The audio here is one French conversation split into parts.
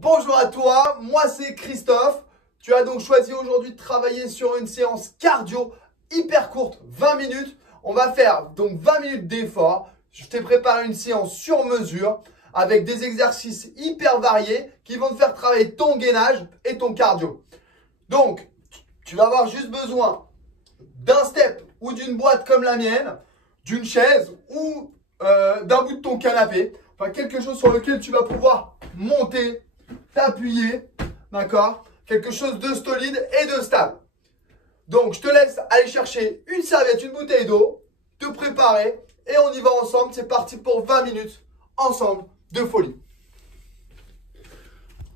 Bonjour à toi, moi c'est Christophe. Tu as donc choisi aujourd'hui de travailler sur une séance cardio hyper courte, 20 minutes. On va faire donc 20 minutes d'effort. Je t'ai préparé une séance sur mesure avec des exercices hyper variés qui vont te faire travailler ton gainage et ton cardio. Donc, tu vas avoir juste besoin d'un step ou d'une boîte comme la mienne, d'une chaise ou d'un bout de ton canapé. Enfin, quelque chose sur lequel tu vas pouvoir monter, t'appuyer, d'accord? Quelque chose de solide et de stable. Donc, je te laisse aller chercher une serviette, une bouteille d'eau, te préparer et on y va ensemble. C'est parti pour 20 minutes ensemble de folie.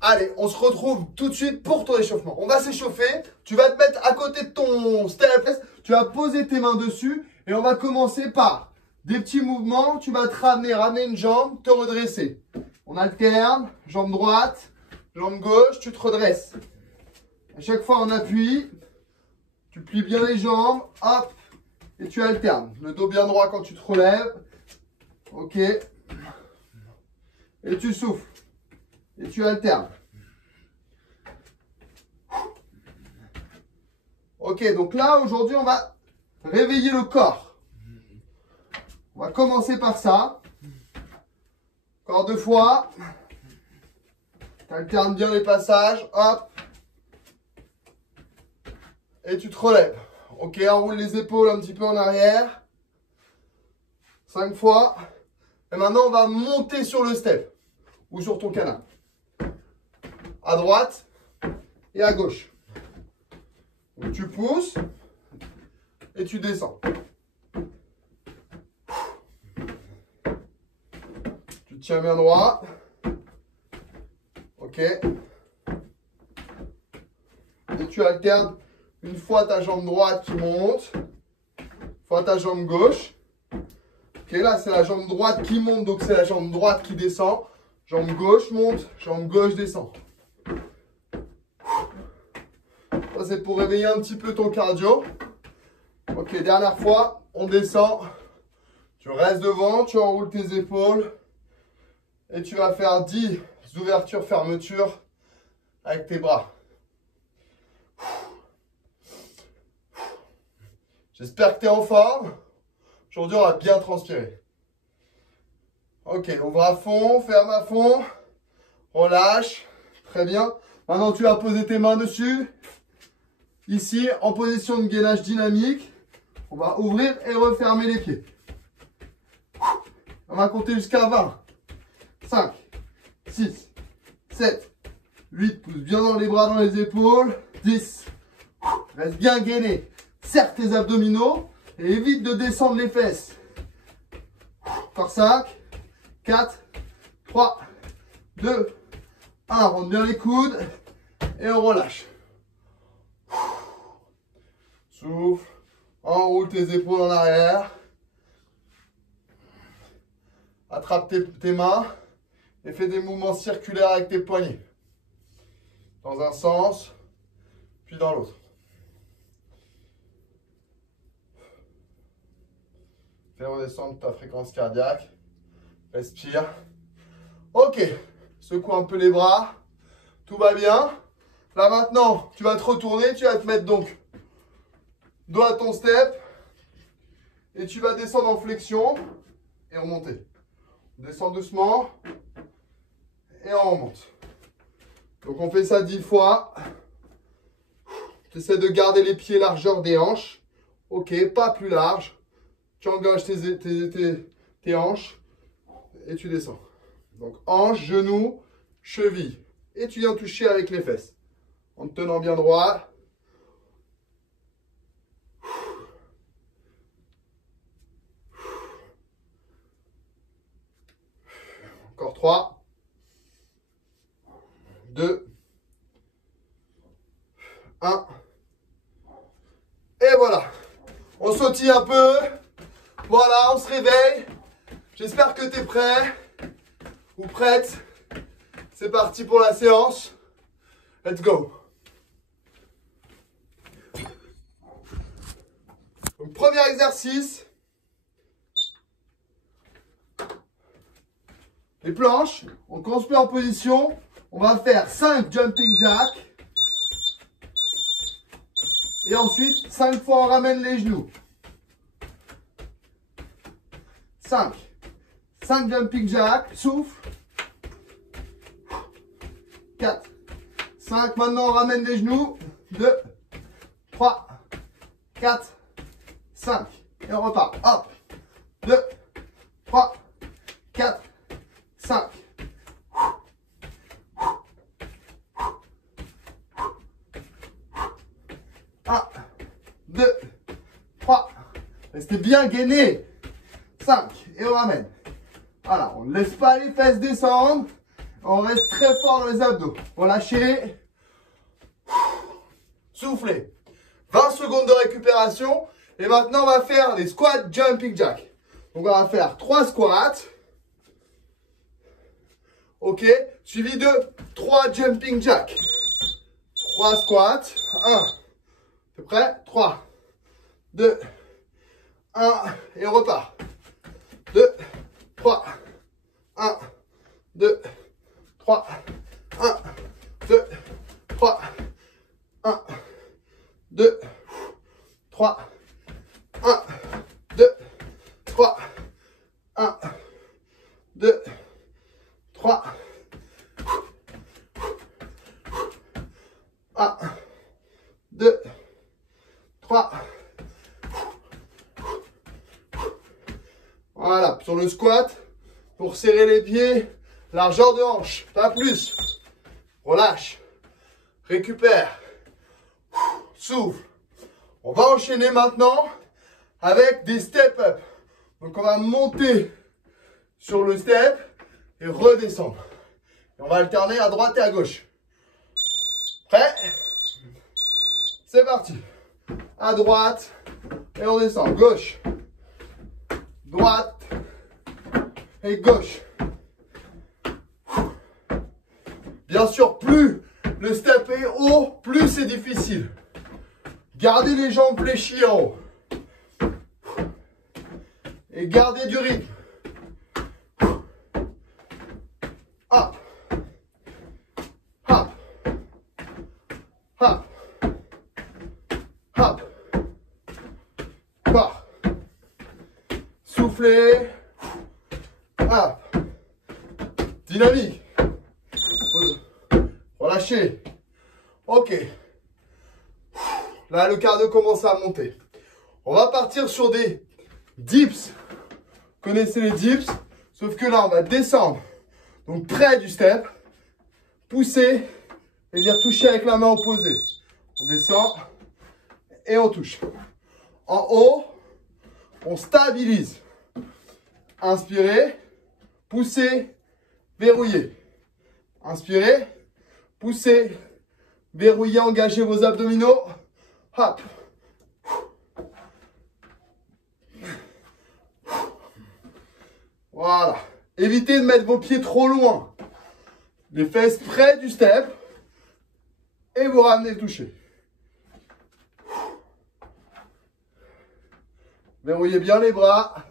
Allez, on se retrouve tout de suite pour ton échauffement. On va s'échauffer. Tu vas te mettre à côté de ton step. Tu vas poser tes mains dessus et on va commencer par des petits mouvements. Tu vas te ramener une jambe, te redresser. On alterne, jambe droite, jambe gauche, tu te redresses. À chaque fois, on appuie. Tu plies bien les jambes, hop, et tu alternes. Le dos bien droit quand tu te relèves. Ok. Et tu souffles. Et tu alternes. Ok, donc là, aujourd'hui, on va réveiller le corps. On va commencer par ça. Encore 2 fois. Tu alternes bien les passages. Hop. Et tu te relèves. Ok, enroule les épaules un petit peu en arrière. 5 fois. Et maintenant, on va monter sur le step. Ou sur ton canapé. À droite et à gauche. Donc, tu pousses et tu descends. Tu tiens bien droit. Ok. Et tu alternes une fois ta jambe droite qui monte, une fois ta jambe gauche. Ok, là c'est la jambe droite qui monte, donc c'est la jambe droite qui descend. Jambe gauche monte, jambe gauche descend. Ça c'est pour réveiller un petit peu ton cardio. Ok, dernière fois, on descend. Tu restes devant, tu enroules tes épaules. Et tu vas faire 10 ouvertures, fermetures avec tes bras. J'espère que tu es en forme. Aujourd'hui, on va bien transpirer. Ok, ouvre à fond, ferme à fond. Relâche. Très bien. Maintenant, tu vas poser tes mains dessus. Ici, en position de gainage dynamique. On va ouvrir et refermer les pieds. On va compter jusqu'à 20. 5, 6, 7, 8. Pousse bien dans les bras, dans les épaules. 10. Reste bien gainé. Serre tes abdominaux et évite de descendre les fesses. Encore 5, 4, 3, 2, 1. Rentre bien les coudes et on relâche. Souffle. Enroule tes épaules en arrière. Attrape tes mains et fais des mouvements circulaires avec tes poignets. Dans un sens, puis dans l'autre. Fais redescendre ta fréquence cardiaque. Respire. Ok. Secoue un peu les bras. Tout va bien. Là maintenant, tu vas te retourner. Tu vas te mettre donc dos à ton step. Et tu vas descendre en flexion et remonter. On descend doucement. Et on remonte. Donc on fait ça 10 fois. Tu essaies de garder les pieds largeur des hanches. Ok, pas plus large. Tu engages tes hanches et tu descends. Donc hanches, genoux, cheville. Et tu viens toucher avec les fesses. En te tenant bien droit. Encore 3. 2. 1. Et voilà. On sautille un peu. Voilà, on se réveille. J'espère que tu es prêt ou prête. C'est parti pour la séance. Let's go. Donc, premier exercice. Les planches. On commence bien en position. On va faire 5 jumping jacks. Et ensuite, 5 fois, on ramène les genoux. 5. 5 jumping jacks. Souffle. 4. 5. Maintenant, on ramène les genoux. 2. 3. 4. 5. Et on repart. Hop. 2. 3. 4. 5. 1, 2, 3. Restez bien gainé. 5. Et on ramène. Voilà, on ne laisse pas les fesses descendre. On reste très fort dans les abdos. Relâchez. Soufflez. 20 secondes de récupération. Et maintenant, on va faire les squats jumping jack. Donc, on va faire 3 squats. Ok. Suivi de 3 jumping jack. 3 squats. 1. C'est prêt? 3, 2, 1. Et on repart. 2, 3, 1, 2, 3, 1, 2, 3, 1, 2, 3, 1, 2, 3, 1, 2, 3, 1, 2, 3. Voilà, sur le squat, pour serrer les pieds, largeur de hanche, pas plus. Relâche, récupère, souffle. On va enchaîner maintenant avec des step up. Donc on va monter sur le step et redescendre. Et on va alterner à droite et à gauche. Prêt? C'est parti. À droite et on descend. Gauche, droite et gauche. Bien sûr, plus le step est haut, plus c'est difficile. Gardez les jambes fléchies en haut. Et gardez du rythme. Hop. Hop. Hop. Hop. Pas. Soufflez. Hop. Dynamique. Relâchez. Ok. Là, le cardio commence à monter. On va partir sur des dips. Vous connaissez les dips? Sauf que là, on va descendre. Donc, près du step. Pousser. Et dire toucher avec la main opposée. On descend. Et on touche. En haut, on stabilise. Inspirez. Poussez. Verrouillez. Inspirez. Poussez. Verrouillez. Engagez vos abdominaux. Hop. Voilà. Évitez de mettre vos pieds trop loin. Les fesses près du step. Et vous ramenez le toucher. Verrouillez bien les bras.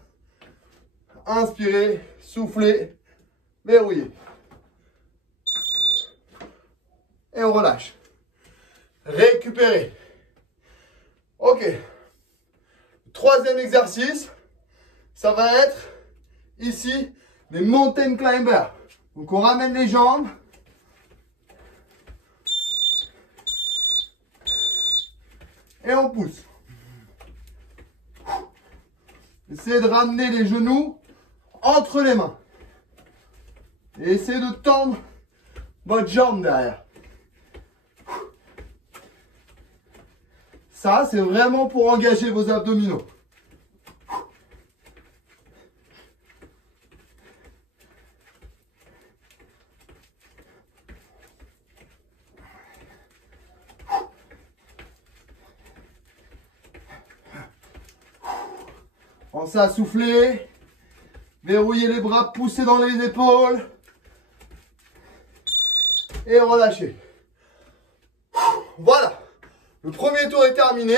Inspirez. Soufflez. Verrouillez. Et on relâche. Récupérez. Ok. Troisième exercice, ça va être ici les mountain climbers. Donc on ramène les jambes. Et on pousse. Essayez de ramener les genoux entre les mains. Et essayez de tendre votre jambe derrière. Ça, c'est vraiment pour engager vos abdominaux. Pensez à souffler. Verrouillez les bras, poussez dans les épaules. Et relâchez. Voilà. Le premier tour est terminé.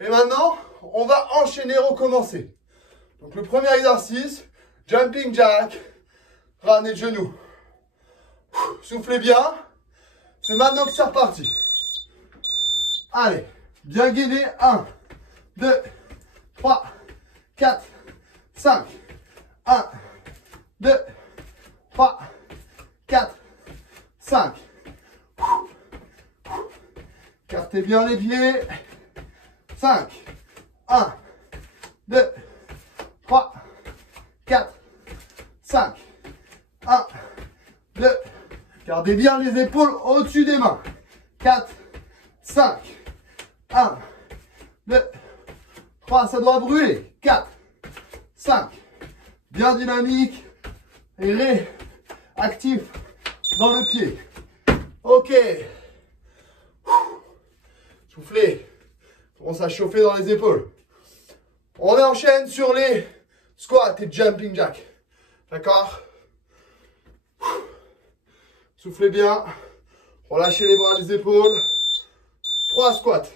Et maintenant, on va enchaîner, recommencer. Donc le premier exercice, jumping jack, ramenez le genou. Soufflez bien. C'est maintenant que c'est reparti. Allez, bien gainé. 1, 2, 3, 4, 5. 1, 2, 3, 4, 5. Cartez bien les pieds. 5. 1, 2, 3, 4, 5. 1, 2. Gardez bien les épaules au-dessus des mains. 4, 5. 1, 2, 3. Ça doit brûler. 4, 5. Bien dynamique et réactif dans le pied. Ok. Soufflez. Commence à chauffer dans les épaules. On enchaîne sur les squats et jumping jack. D'accord? Soufflez bien. Relâchez les bras, les épaules. 3 squats.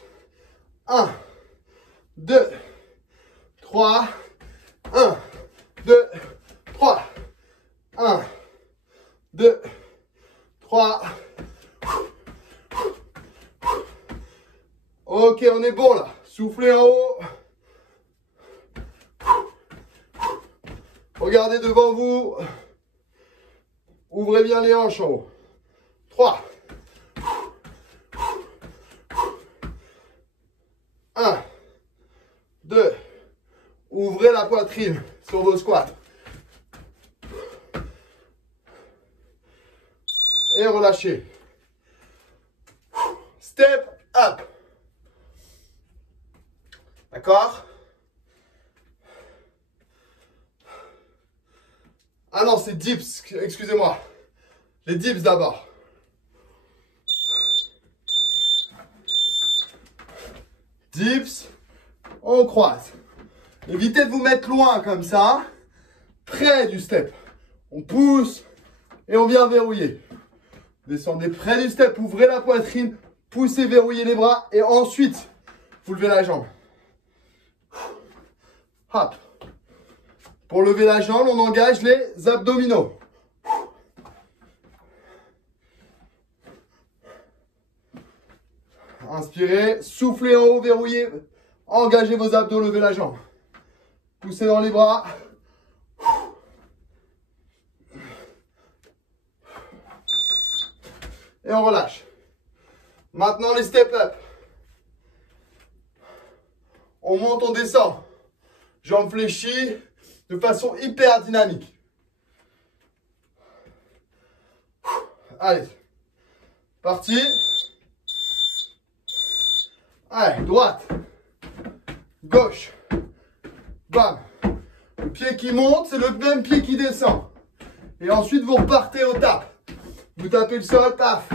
1, 2, 3. 1, 2, 3. 1, 2, 3. Ok, on est bon là. Soufflez en haut. Regardez devant vous. Ouvrez bien les hanches en haut. 3. 1, 2. Ouvrez la poitrine sur vos squats. Et relâchez. Step up. D'accord? Ah non, c'est dips, excusez-moi. Les dips d'abord. Dips, on croise. Évitez de vous mettre loin comme ça, près du step. On pousse et on vient verrouiller. Descendez près du step, ouvrez la poitrine, poussez, verrouillez les bras et ensuite, vous levez la jambe. Hop. Pour lever la jambe, on engage les abdominaux. Inspirez, soufflez en haut, verrouillez, engagez vos abdos, levez la jambe. Poussez dans les bras. Et on relâche. Maintenant les step up. On monte, on descend. Jambes fléchies de façon hyper dynamique. Allez. Parti. Allez, droite. Gauche. Bam. Le pied qui monte, c'est le même pied qui descend. Et ensuite, vous repartez au tap. Vous tapez le sol, taf.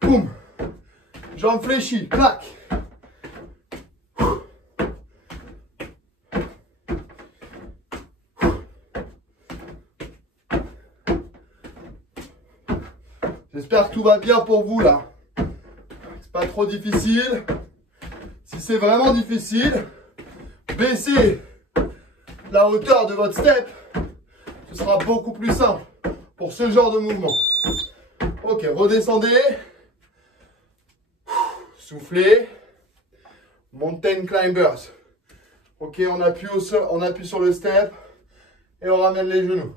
Boum. Jambes fléchies, clac. J'espère que tout va bien pour vous là. C'est pas trop difficile. Si c'est vraiment difficile, baissez la hauteur de votre step. Ce sera beaucoup plus simple pour ce genre de mouvement. Ok, redescendez. Soufflez. Mountain climbers. Ok, on appuie au sol, on appuie sur le step et on ramène les genoux.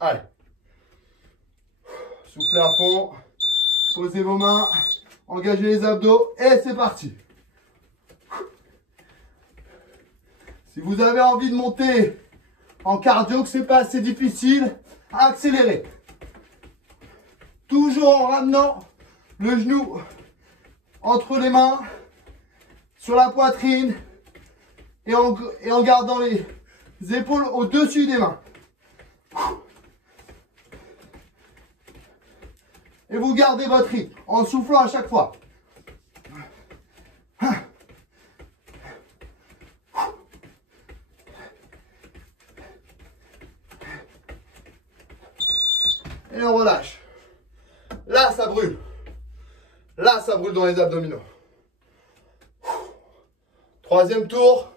Allez. Soufflez à fond. Posez vos mains. Engagez les abdos et c'est parti. Si vous avez envie de monter en cardio, que c'est pas assez difficile, accélérez. Toujours en ramenant le genou entre les mains, sur la poitrine et en gardant les épaules au-dessus des mains. Et vous gardez votre rythme en soufflant à chaque fois. Et on relâche. Là, ça brûle. Là, ça brûle dans les abdominaux. Troisième tour.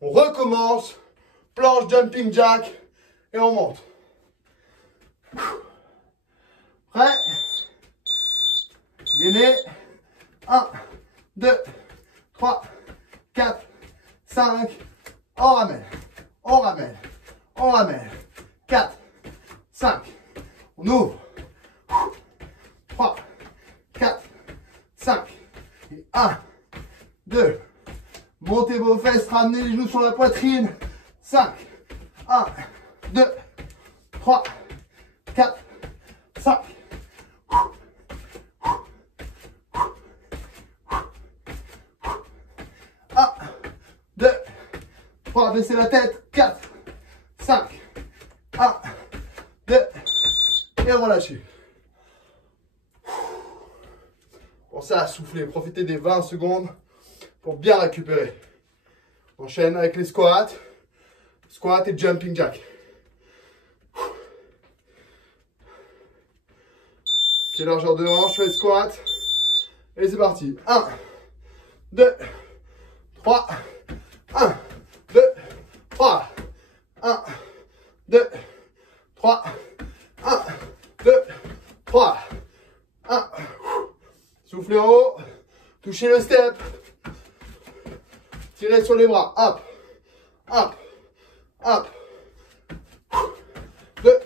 On recommence. Planche, jumping jack. Et on monte. Prêt? Gainez. 1, 2, 3, 4, 5. On ramène. On ramène. On ramène. 4, 5. On ouvre. 3, 4, 5. Et 1, 2. Montez vos fesses, ramenez les genoux sur la poitrine. 5. 1, 2, 3, 4, 5. 1, 2, 3, baissez la tête. 4, 5. 1, 2, et relâchez. Pensez à souffler, profitez des 20 secondes pour bien récupérer. On enchaîne avec les squats. Squat et jumping jack. Pied largeur de hanche, je fais squat. Et c'est parti. 1, 2, 3. 1, 2, 3. 1, 2, 3. 1, 2, 3. 1. Soufflez en haut. Touchez le step. Tirez sur les bras. Hop. Hop. Hop. 2,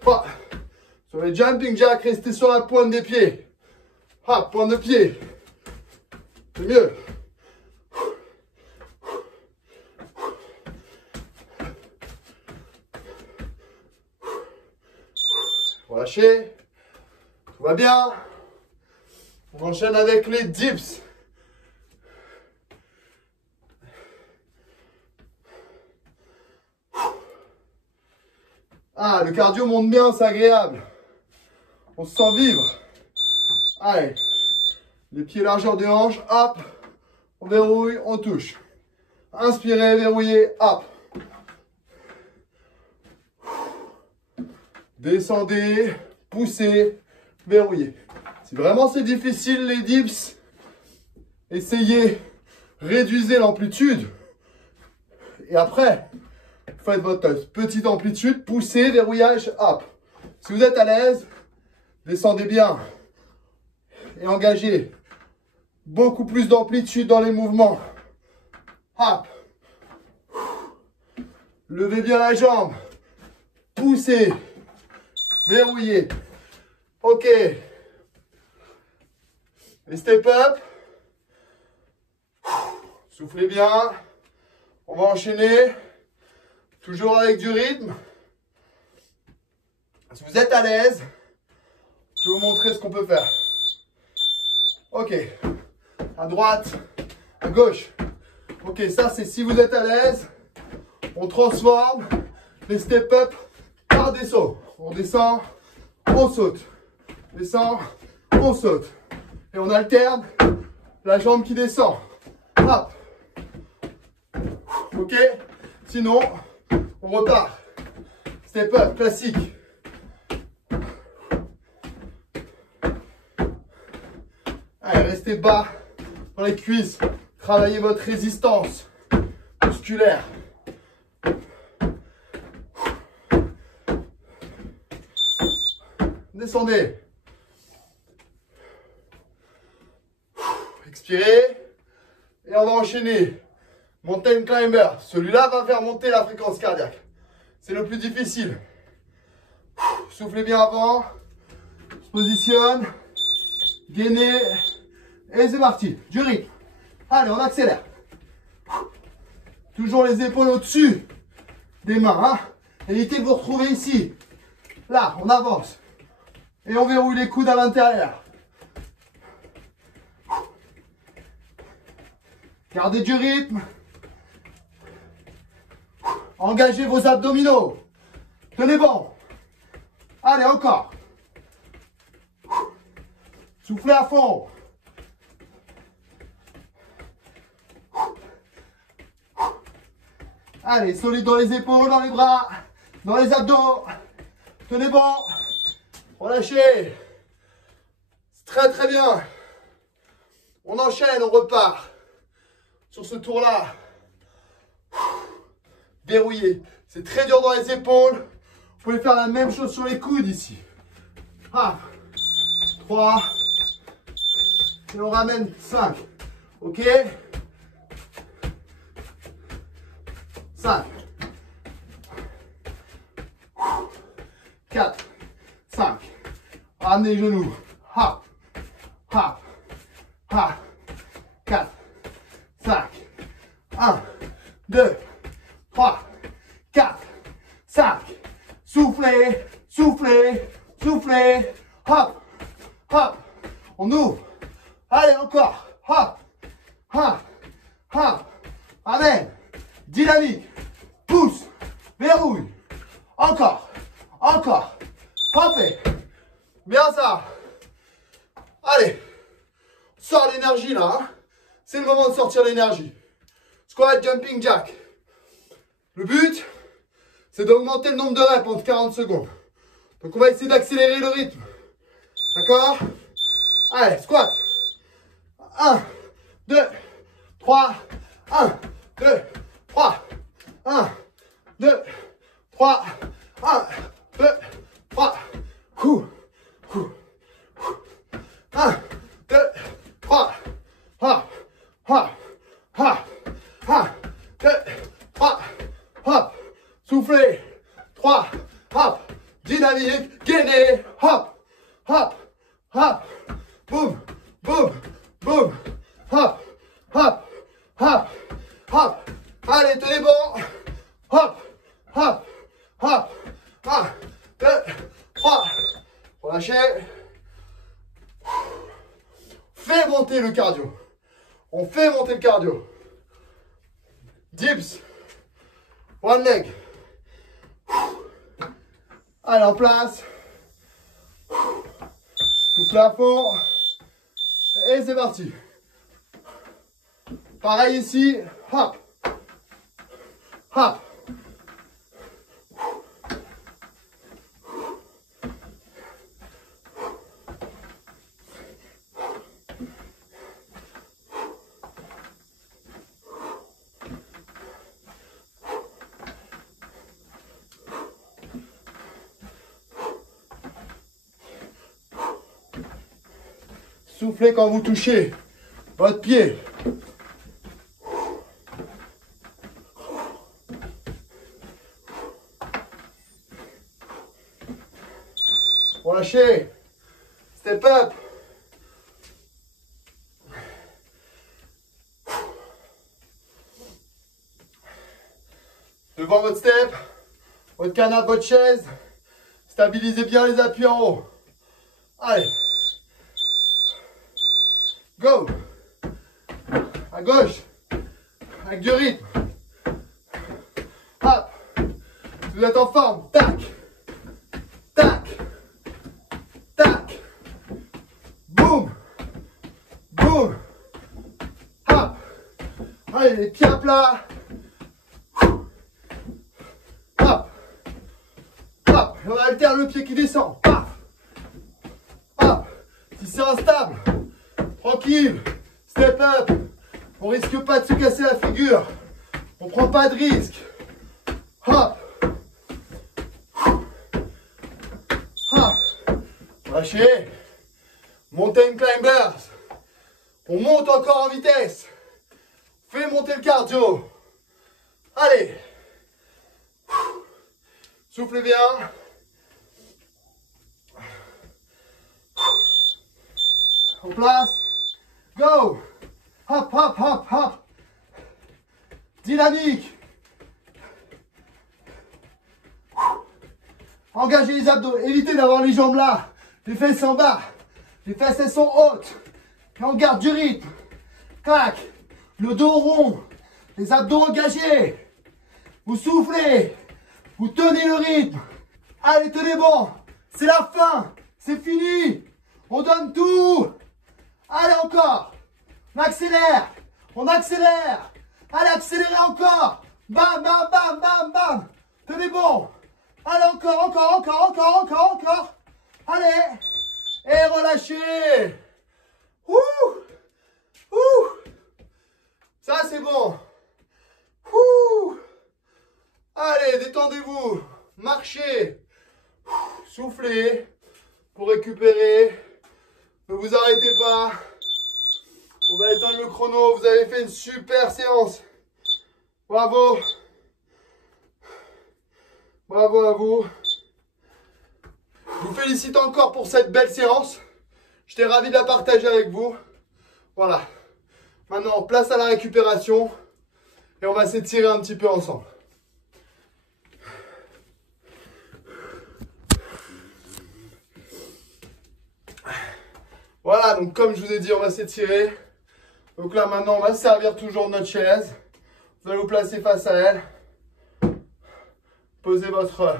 3. Sur les jumping jacks, restez sur la pointe des pieds. Hop, pointe de pied. C'est mieux. Relâchez. Tout va bien. On enchaîne avec les dips. Ah, le cardio monte bien, c'est agréable. On se sent vivre. Allez. Les pieds largeur de hanche, hop. On verrouille, on touche. Inspirez, verrouillez, hop. Descendez, poussez, verrouillez. Si vraiment c'est difficile les dips, essayez, réduisez l'amplitude. Et après, faites votre petite amplitude, poussez, verrouillage, hop. Si vous êtes à l'aise, descendez bien. Et engagez beaucoup plus d'amplitude dans les mouvements. Hop. Levez bien la jambe. Poussez. Verrouillez. Ok. Les step up. Soufflez bien. On va enchaîner. Toujours avec du rythme. Si vous êtes à l'aise, je vais vous montrer ce qu'on peut faire. Ok. À droite, à gauche. Ok, ça c'est si vous êtes à l'aise. On transforme les step up par des sauts. On descend, on saute. Descend, on saute. Et on alterne la jambe qui descend. Hop. Ok. Sinon, on repart. Step up classique. Allez, restez bas dans les cuisses. Travaillez votre résistance musculaire. Descendez. Expirez. Et on va enchaîner. Mountain climber. Celui-là va faire monter la fréquence cardiaque. C'est le plus difficile. Soufflez bien avant. Se positionne. Gainez. Et c'est parti. Du rythme. Allez, on accélère. Toujours les épaules au-dessus des mains. Hein. Évitez de vous retrouver ici. Là, on avance. Et on verrouille les coudes à l'intérieur. Gardez du rythme. Engagez vos abdominaux. Tenez bon. Allez, encore. Soufflez à fond. Allez, solide dans les épaules, dans les bras, dans les abdos. Tenez bon. Relâchez. C'est très très bien. On enchaîne, on repart. Sur ce tour-là. Verrouillez. C'est très dur dans les épaules. Vous pouvez faire la même chose sur les coudes ici. Hop. 3. Et on ramène 5. Ok. 5. 4. 5. Ramenez les genoux. Hop. Hop. Hop. 4. 5. 1. 2. 3. 4. 5. Soufflez. Soufflez. Soufflez. Hop. Hop. On ouvre. Allez, encore. Hop. Hop. Hop. Amen. Dynamique. Pousse. Verrouille. Encore. Encore. Hop. Bien ça. Allez. Sors l'énergie là. Hein. C'est le moment de sortir l'énergie. Squat, jumping jack. Le but, c'est d'augmenter le nombre de reps en 40 secondes. Donc on va essayer d'accélérer le rythme. D'accord? Allez, squat. 1, 2, 3. 1, 2, 3. 1, 2, 3. 1, 2, 3. 1, 2, 3. Hop, hop, hop. 1, 2, 3. Hop. Soufflez. 3. Hop. Dynamique. Gainez. Hop. Hop. Hop. Boum. Boum. Boum. Hop. Hop. Hop. Hop. Allez, tenez bon. Hop. Hop. Hop. 1, 2, 3. Relâchez. Fais monter le cardio. On fait monter le cardio. Dips. One leg. Allez, en place. Souffle à fond. Et c'est parti. Pareil ici. Hop. Hop. Soufflez quand vous touchez votre pied. Relâchez. Step up. Devant votre step, votre canapé, votre chaise. Stabilisez bien les appuis en haut. Allez. Go. À gauche. Avec du rythme. Hop. Vous êtes en forme. Tac. Tac. Tac. Boum. Boum. Hop. Allez, les pieds à plat. Hop. Hop. Et on alterne le pied qui descend. Paf. Hop. Si c'est instable. Tranquille, step up, on risque pas de se casser la figure, on prend pas de risque. Hop, hop, lâchez, mountain climbers, on monte encore en vitesse, fais monter le cardio. Allez, soufflez bien. En place. Go! Hop, hop, hop, hop. Dynamique. Engagez les abdos. Évitez d'avoir les jambes là. Les fesses en bas. Les fesses, elles sont hautes. Et on garde du rythme. Clac. Le dos rond. Les abdos engagés. Vous soufflez. Vous tenez le rythme. Allez, tenez bon. C'est la fin. C'est fini. On donne tout. Allez, encore. On accélère. On accélère. Allez, accélérez encore. Bam, bam, bam, bam, bam. Tenez bon. Allez, encore, encore, encore, encore, encore, encore. Allez. Et relâchez. Ouh. Ouh. Ça, c'est bon. Ouh. Allez, détendez-vous. Marchez. Soufflez pour récupérer. Ne vous arrêtez pas. On va éteindre le chrono. Vous avez fait une super séance. Bravo. Bravo à vous. Je vous félicite encore pour cette belle séance. J'étais ravi de la partager avec vous. Voilà. Maintenant, place à la récupération. Et on va s'étirer un petit peu ensemble. Voilà, donc comme je vous ai dit, on va s'étirer. Donc là, maintenant, on va se servir toujours de notre chaise. Vous allez vous placer face à elle. Posez votre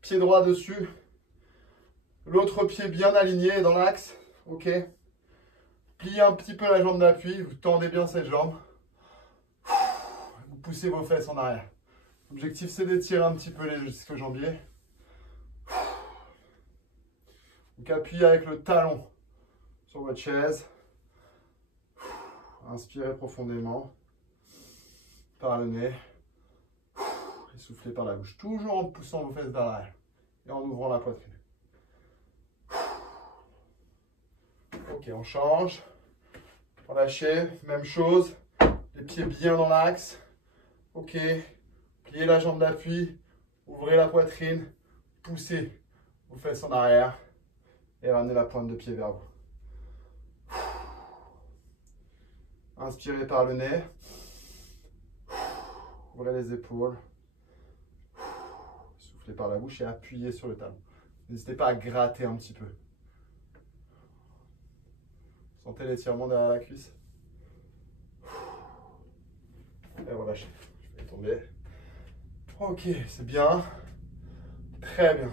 pied droit dessus. L'autre pied bien aligné dans l'axe. Ok. Pliez un petit peu la jambe d'appui. Vous tendez bien cette jambe. Vous poussez vos fesses en arrière. L'objectif, c'est d'étirer un petit peu les jusqu'au jambier. Donc appuyez avec le talon sur votre chaise. Inspirez profondément par le nez. Et soufflez par la bouche. Toujours en poussant vos fesses vers l'arrière et en ouvrant la poitrine. Ok, on change. Relâchez, même chose. Les pieds bien dans l'axe. Ok. Pliez la jambe d'appui. Ouvrez la poitrine. Poussez vos fesses en arrière. Et ramenez la pointe de pied vers vous. Inspirez par le nez. Ouvrez les épaules. Soufflez par la bouche et appuyez sur le talon. N'hésitez pas à gratter un petit peu. Sentez l'étirement derrière la cuisse. Et relâchez. Je vais tomber. Ok, c'est bien. Très bien.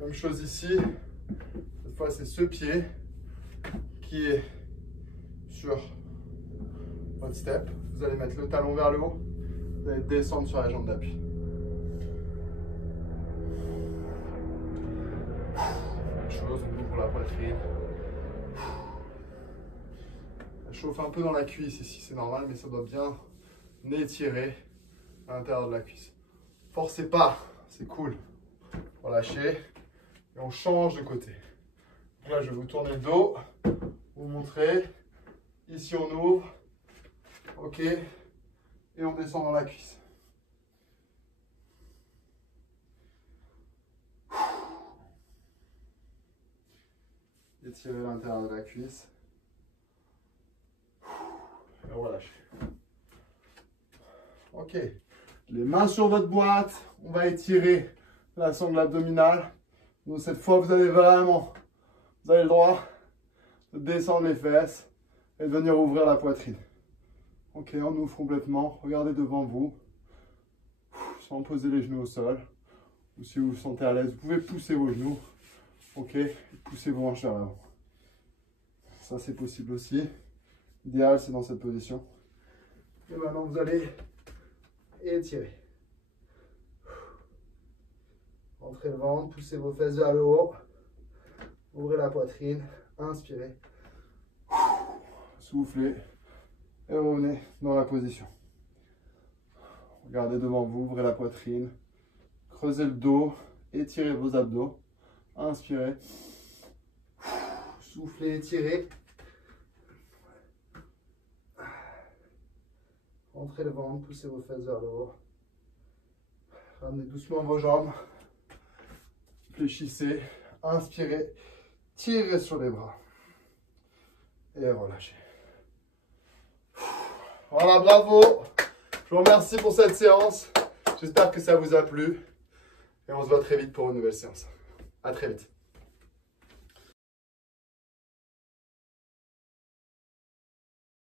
Même chose ici. Cette fois, c'est ce pied qui est sur votre step. Vous allez mettre le talon vers le haut. Vous allez descendre sur la jambe d'appui. Même chose, on ouvre la poitrine. Ça chauffe un peu dans la cuisse ici, c'est normal, mais ça doit bien étirer à l'intérieur de la cuisse. Forcez pas, c'est cool. Relâchez et on change de côté. Donc là, je vais vous tourner le dos, vous montrer. Ici, on ouvre. Ok. Et on descend dans la cuisse. Étirez l'intérieur de la cuisse. Et relâchez. Ok. Les mains sur votre boîte. On va étirer la sangle abdominale. Donc cette fois, vous avez le droit de descendre les fesses et de venir ouvrir la poitrine. Ok, on ouvre complètement. Regardez devant vous, sans poser les genoux au sol. Ou si vous vous sentez à l'aise, vous pouvez pousser vos genoux. Ok, poussez vos hanches vers l'avant. Ça, c'est possible aussi. L'idéal, c'est dans cette position. Et maintenant, vous allez étirer. Rentrez le ventre, poussez vos fesses vers le haut. Ouvrez la poitrine. Inspirez. Soufflez. Et revenez dans la position. Regardez devant vous, ouvrez la poitrine. Creusez le dos. Étirez vos abdos. Inspirez. Soufflez, étirez. Rentrez le ventre, poussez vos fesses vers le haut. Ramenez doucement vos jambes. Fléchissez. Inspirez. Tirez sur les bras. Et relâchez. Voilà, bravo. Je vous remercie pour cette séance. J'espère que ça vous a plu. Et on se voit très vite pour une nouvelle séance. À très vite.